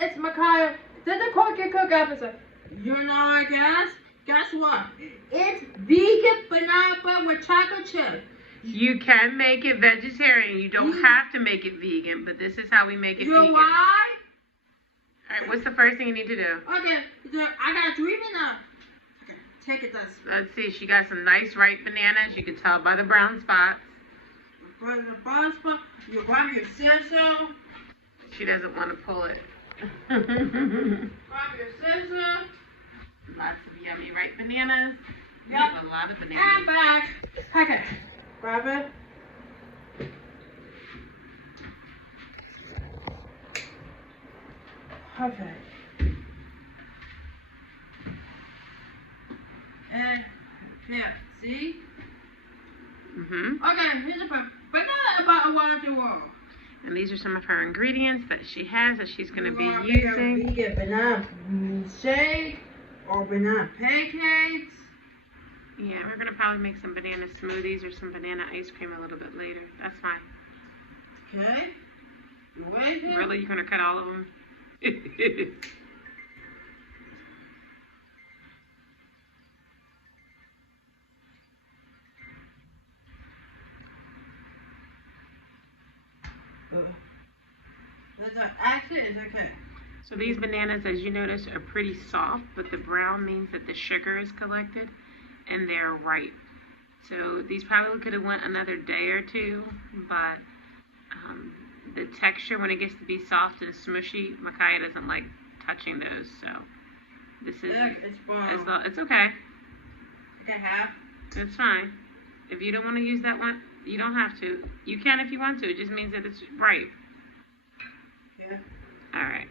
it's Micaiah. This is the Cookie Cook episode. You know what, guys? Guess what? It's Vegan banana bread with chocolate chip. You can make it vegetarian. You don't have to make it vegan, but this is how we make it You know vegan. why? All right, what's the first thing you need to do? Okay, I got 3 bananas. Okay, take it this. Let's see. She got some nice ripe bananas. You can tell by the brown spots. Grab the bottom spot. You grab your scissor. She doesn't want to pull it. Grab your scissor. Lots of yummy ripe bananas. We Yep. have a lot of bananas. And back. okay. Grab it. Okay. And here, see? Mm-hmm. Okay, here's the banana about a water roll. And these are some of her ingredients that she has that she's going to be You using. get banana shake or banana pancakes. Yeah, we're going to probably make some banana smoothies or some banana ice cream a little bit later. That's fine. Okay. You wait here. Really? You're going to cut all of them? Actually, it's okay. So these bananas, as you notice, are pretty soft, but the brown means that the sugar is collected and they're ripe. So these probably could have went another day or two, but the texture, when it gets to be soft and smushy, Micaiah doesn't like touching those. So this is, Look, it's brown. it's okay. Okay, half. It's fine. If you don't want to use that one, you don't have to. You can if you want to. It just means that it's ripe. Yeah. All right.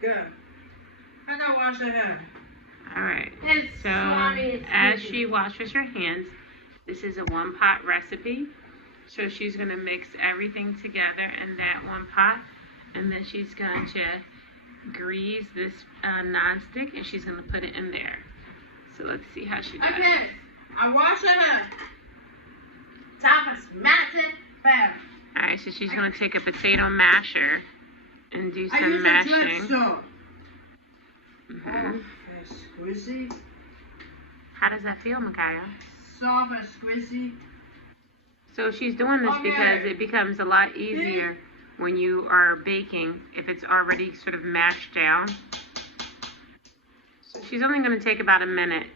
Good. I gotta wash your hair. All right. It's So slimy, as it's she washes her hands, this is a 1-pot recipe. So she's going to mix everything together in that 1 pot, and then she's going to grease this nonstick, and she's going to put it in there. So let's see how she does. Okay. I wash your hair. Top is matted. Bam. All right. So she's going to take a potato masher and do I some use a mashing. drugstore. Mhm. It's squishy. How does that feel, Micaiah? Soft and squishy. So she's doing this Okay. because it becomes a lot easier when you are baking if it's already sort of mashed down. So she's only going to take about a minute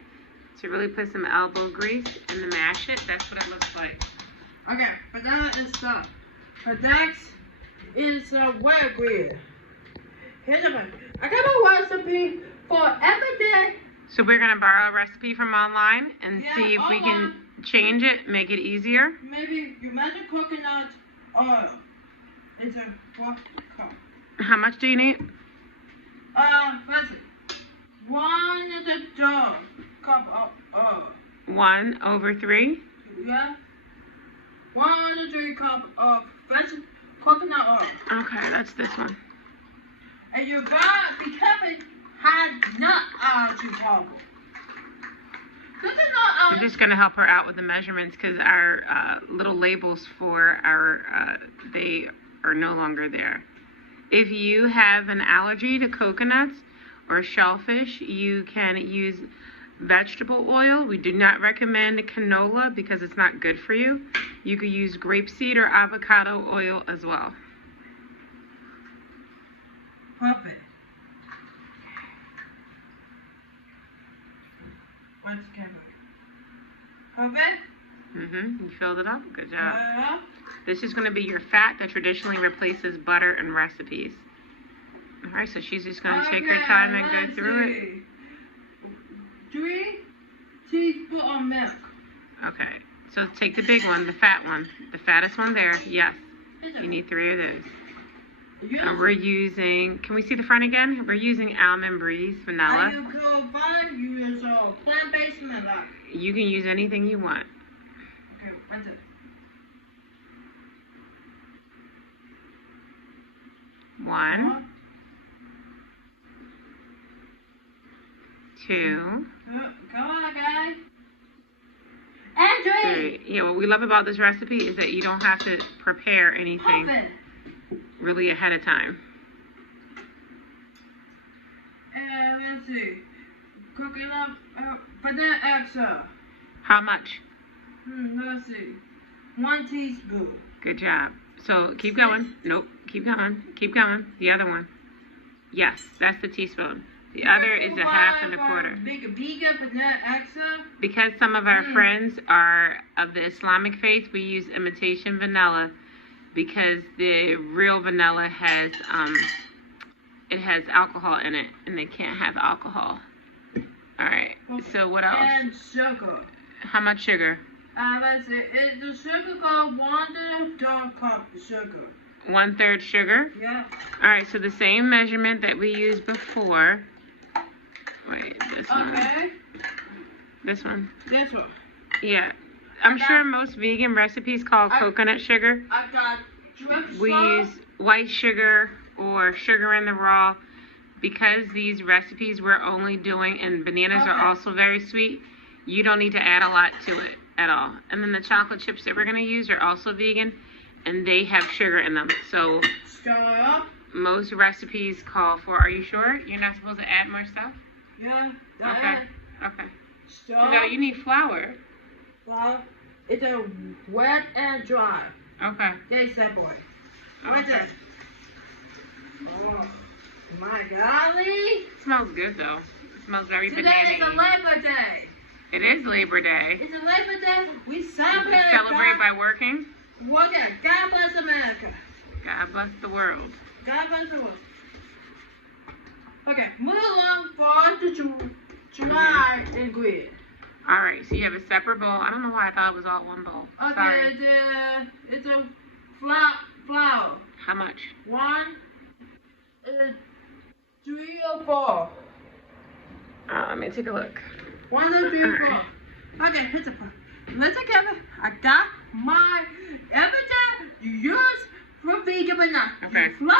to really put some elbow grease and to mash it. That's what it looks like. Okay, banana is soft. But next is white bread. Here's a one. I got a recipe for every day. So we're going to borrow a recipe from online and Yeah, see if we can change it, make it easier. Maybe you measure coconut oil into 1 cup. How much do you need? Let's see. 1 is a dough cup of oil. 1/3. Yeah. 1 to 3 cup of fresh coconut oil. Okay, that's this one. And you gotta be careful had nut allergy problem. This is not I'm allergy. just going to help her out with the measurements because our little labels for our, they are no longer there. If you have an allergy to coconuts or shellfish, you can use vegetable oil. We do not recommend canola because it's not good for you. You could use grapeseed or avocado oil as well. Perfect. Once again. Perfect. You filled it up. Good job. Yeah. This is going to be your fat that traditionally replaces butter in recipes. All right, so she's just going to take her time and go through it. 3 teaspoons of milk. Okay, so take the big one, the fat one, the fattest one there. Yes, you need 3 of those. And we're using, can we see the front again? We're using Almond Breeze vanilla. You go butter, you use plant-based milk. You can use anything you want. Okay, what's it? 1, 2, Come on, guys. And 3. Yeah, what we love about this recipe is that you don't have to prepare anything. Perfect. really ahead of time. And let's see. Cooking up banana extra. How much? Let's see. 1 teaspoon. Good job. So keep going. Nope. Keep going. Keep going. The other one. Yes, that's the teaspoon. The other is a half and a quarter. Make a vegan banana extra. Because some of our friends are of the Islamic faith, we use imitation vanilla because the real vanilla has it has alcohol in it, and they can't have alcohol. All right. So what else? And sugar. How much sugar? Let's see. Is the sugar called 1 cup of sugar? 1/3 sugar. Yeah. All right. So the same measurement that we used before. Wait, this one. Okay. This one. This one. Yeah. I'm sure most vegan recipes call coconut sugar. I got drip We sauce. use white sugar or sugar in the raw. Because these recipes we're only doing, and bananas are also very sweet, you don't need to add a lot to it at all. And then the chocolate chips that we're going to use are also vegan, and they have sugar in them. So Stir up. most recipes call for, are you sure you're not supposed to add more stuff? Yeah. Okay. Okay. Stir. No, you need flour. Well, it's a wet and dry. Okay. Okay, that boy. What's Okay. it? Oh, my golly. It smells good though. It smells very Today banana-y. is a Labor Day. It is Labor Day. It's a Labor Day. We We celebrate. celebrate by working. Working. God bless America. God bless the world. God bless the world. Okay, move along for the July ingredient. All right, so you have a separate bowl. I don't know why I thought it was all one bowl. Okay, Sorry. it's a flour. How much? 1, 3 or 4. Let me take a look. 1, 2, 3, 4. Okay, hit the point. Listen, Kevin, I got my everything you use for vegan banana. Okay. Your flour,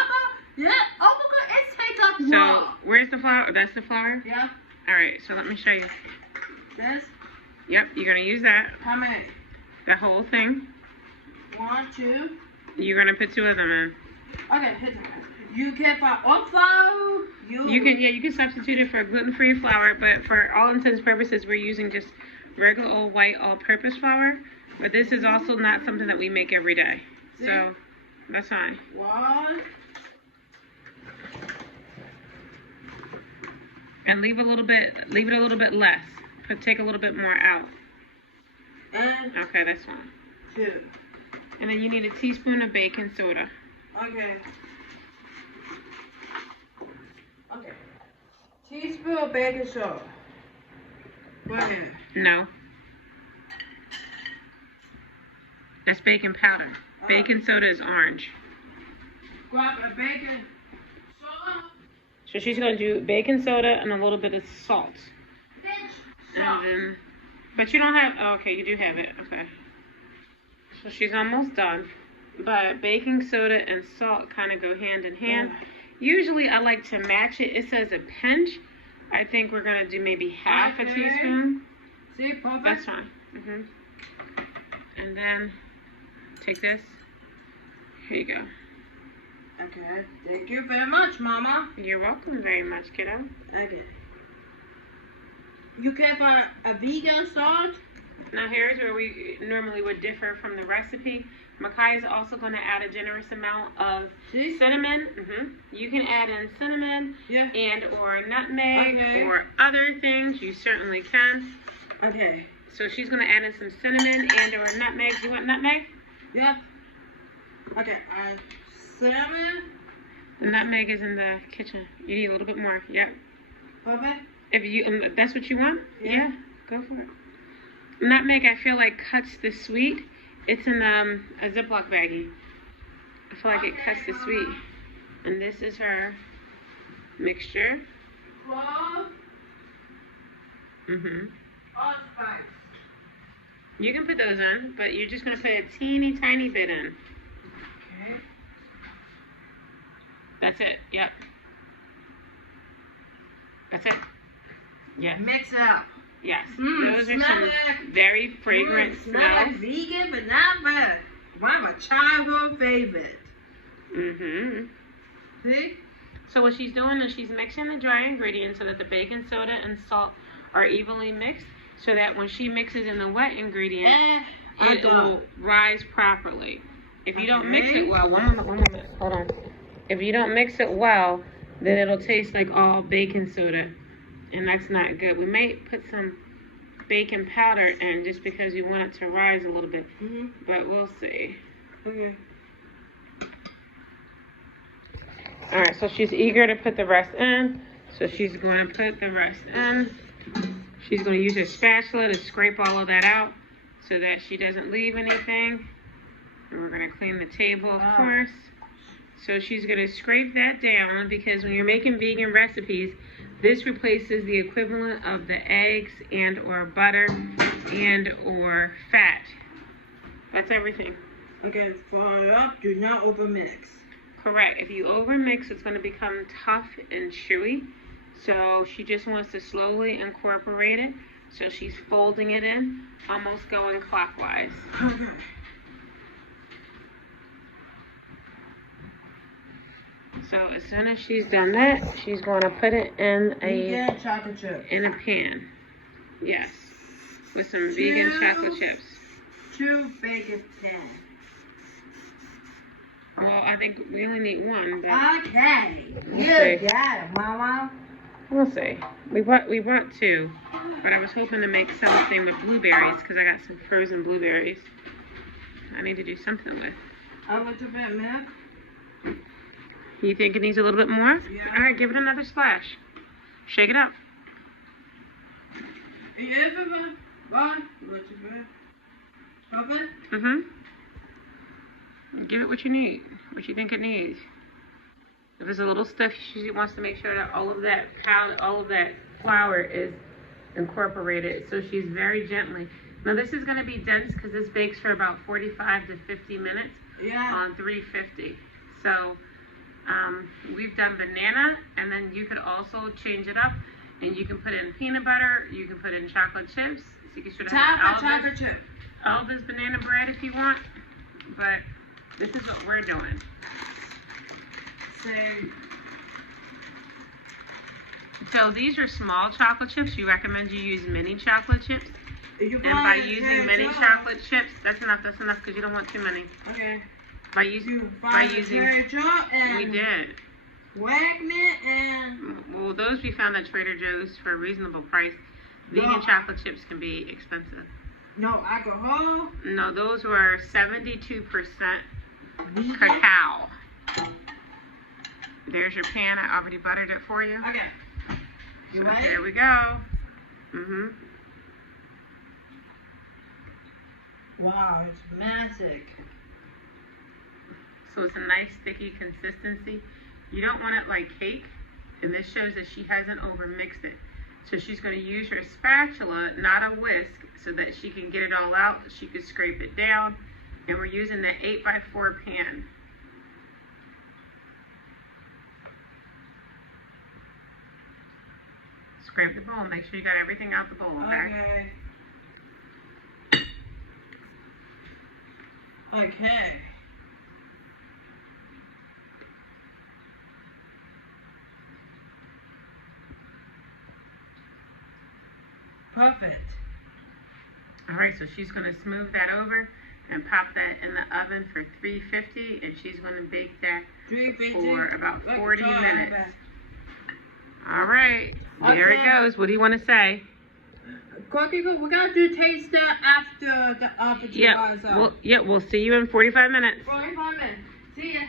yeah, oh my god, it tastes like So, raw. where's the flour? That's the flour? Yeah, All right, so let me show you. this, Yep, you're going to use that. how many? The whole thing. 1, 2. You're going to put 2 of them in. Okay, hit the point. You can find oat flour. You can substitute it for gluten-free flour, but for all intents and purposes, we're using just regular old white all-purpose flour. But this is also not something that we make every day. So, that's fine. 1. And leave it a little bit less. Take a little bit more out. And Okay, that's fine. 2. And then you need a teaspoon of baking soda. Okay. Okay. Teaspoon of baking soda. Right here. No. That's baking powder. Baking soda is orange. Grab a baking soda. So she's going to do baking soda and a little bit of salt. Pinch And salt. then, but you don't have, oh, okay, you do have it. Okay. So she's almost done. But baking soda and salt kind of go hand in hand. Usually I like to match it. It says a pinch. I think we're going to do maybe half a Okay. teaspoon. See, perfect. That's fine. And then take this. Here you go. Okay. Thank you very much, Mama. You're welcome very much, kiddo. Okay. You can find a vegan salt. Now here's where we normally would differ from the recipe. Makai is also going to add a generous amount of See? cinnamon. You can add in cinnamon Yeah. and or nutmeg Okay. or other things. You certainly can. Okay. So she's going to add in some cinnamon and or nutmeg. Do you want nutmeg? Yep. Okay. Cinnamon. The nutmeg is in the kitchen. You need a little bit more. Yep. Perfect. If you that's what you want, Yeah. go for it. Nutmeg, I feel like cuts the sweet. It's in a Ziploc baggie. I feel like it cuts the sweet. And this is her mixture. Clove. Allspice. You can put those in, but you're just gonna put a teeny tiny bit in. Okay. That's it. Yep. That's it. Yes. Mix it up. Yes. Mm, Those are smell some like- very fragrant Smell like smells. vegan, but not bad. One of my childhood favorite. Mm-hmm. See? So what she's doing is she's mixing the dry ingredients so that the baking soda and salt are evenly mixed, so that when she mixes in the wet ingredients, it will rise properly. If you don't mix it well, one moment, hold on. If you don't mix it well, then it'll taste like all baking soda, and that's not good. We may put some baking powder in just because we want it to rise a little bit, but we'll see. Okay. All right, so she's eager to put the rest in, so she's going to put the rest in. She's going to use her spatula to scrape all of that out so that she doesn't leave anything. And we're going to clean the table, of course. So she's going to scrape that down because when you're making vegan recipes, this replaces the equivalent of the eggs and or butter and or fat. That's everything. Okay, follow it up. Do not overmix. Correct. If you overmix, it's going to become tough and chewy. So she just wants to slowly incorporate it. So she's folding it in, almost going clockwise. Okay. So as soon as she's done that, she's going to put it in Vegan chocolate chips. in a pan. Yes, with some vegan chocolate chips. 2 bacon pans. Well, I think we only need one, but Okay. We'll You got it, Mama. we'll see. We brought 2, but I was hoping to make something with blueberries because I got some frozen blueberries. I need to do something with. A little bit milk. You think it needs a little bit more? Yeah. All right, give it another splash. Shake it up. Yeah, Papa. One. Little bit. Papa. Give it what you need, what you think it needs. If it's a little stiff, she wants to make sure that all of that flour is incorporated. So she's very gently. Now this is going to be dense because this bakes for about 45 to 50 minutes on 350. So we've done banana, and then you could also change it up, and you can put in peanut butter. You can put in chocolate chips. So you can sort of have Chocolate chip. all this banana bread if you want, but this is what we're doing. So these are small chocolate chips. You recommend you use mini chocolate chips. And by using mini chocolate chips, that's enough because you don't want too many. Okay. By using, we did. Wagner and Well, those we found at Trader Joe's for a reasonable price. Vegan chocolate chips can be expensive. no alcohol. No, those were 72% cacao. There's your pan. I already buttered it for you. Okay. You So ready? here we go. Wow, it's magic. So it's a nice sticky consistency. You don't want it like cake, and this shows that she hasn't overmixed it. So she's going to use her spatula, not a whisk, so that she can get it all out. She could scrape it down, and we're using the 8x4 pan. Scrape the bowl. Make sure you got everything out the bowl, okay? Okay. Perfect. All right, so she's going to smooth that over and pop that in the oven for 350, and she's going to bake that 350 for about 40 Sorry, minutes. back. All right, there it goes. What do you want to say? Cookie, we gotta do taste that after the oven dries up. We'll see you in 45 minutes. 45 minutes. See ya.